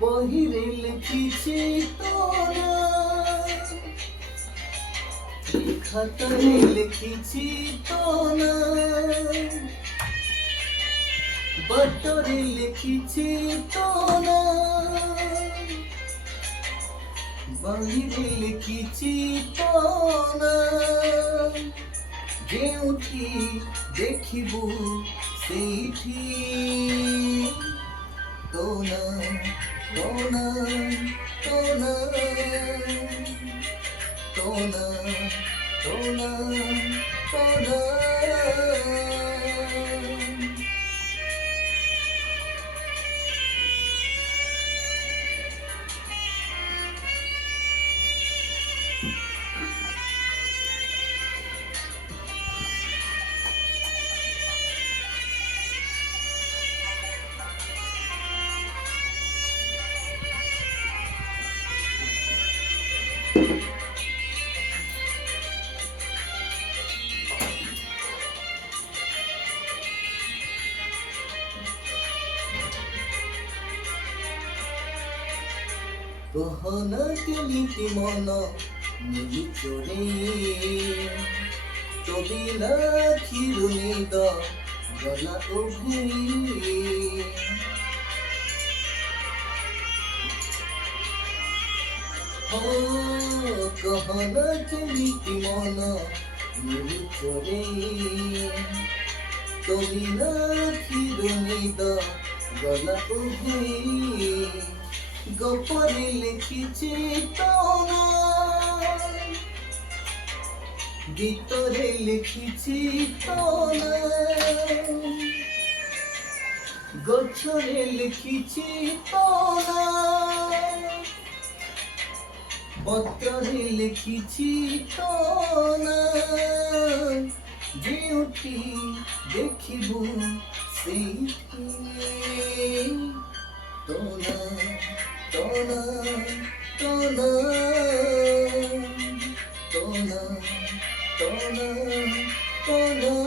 বহিরে লিখিছি তোরা, খাতায় লিখিছি তোরা, বটরে লিখিছি তোরা, বহিরে লিখিছি তোরা। ଯେଉଁଠି ଦେଖିବୁ ସେଇଠି ତୋ ନାଁ, ତୋ ନାଁ, ତୋ ନାଁ, ତୋ ନାଁ, ତୋ ନାଁ, ତୋ ନାଁ। গহনা কেমিতি মন মিলি চোরে, তবিলা ক্ষীরুনিদ গলা উভে। গহনা কেমিতি মন মিলি চোরে, তবিলা ক্ষীরুনিদ গলা উভে। গোপনে লিখিছি তোরা, গীতরে লিখিছি তোরা, গছরে লিখিছি তোরা, পত্রে লিখিছি তোরা। ଯେଉଁଠି ଦେଖିବୁ ସେଇଠି ତୋ ନାଁ, ତୋ ନାଁ, ତୋ ନାଁ, ତୋ ନାଁ, ତୋ ନାଁ, ତୋ ନାଁ।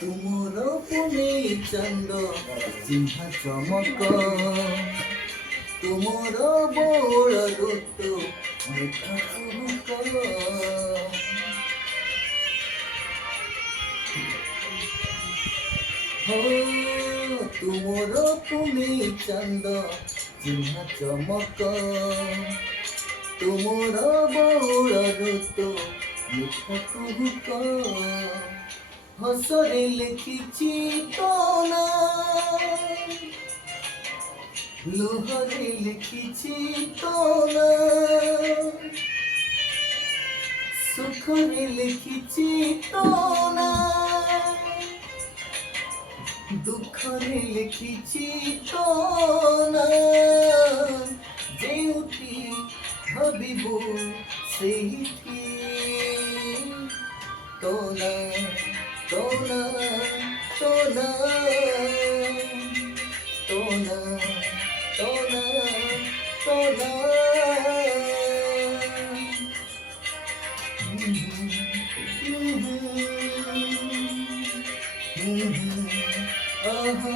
ତୁମର ପୁନେଇ ଚାନ୍ଦ ଚିହ୍ନା ଚମକ, ତୁମର ବଉଳ ଋତୁ ମିଠା କୁହୁକ। ତୁମର ପୁନେଇ ଚାନ୍ଦ ଚିହ୍ନା ଚମକ, ତୁମର ବଉଳ ଋତୁ ମିଠା କୁହୁକ। ହସରେ ଲେଖିଛି ତୋ ନାଁ, ଲୁହରେ ଲେଖିଛି ତୋ ନାଁ, ସୁଖରେ ଲେଖିଛି ତୋ ନାଁ, ଦୁଃଖରେ ଲେଖିଛି ତୋ ନାଁ। ଯେଉଁଠି ଭାବିବୁ ସେଇଠି ତୋ ନାଁ, ତୋ ନାଁ, ତୋ ନାଁ, ତୋ ନାଁ, ତୋ ନାଁ, ତୋ ନାଁ। আহা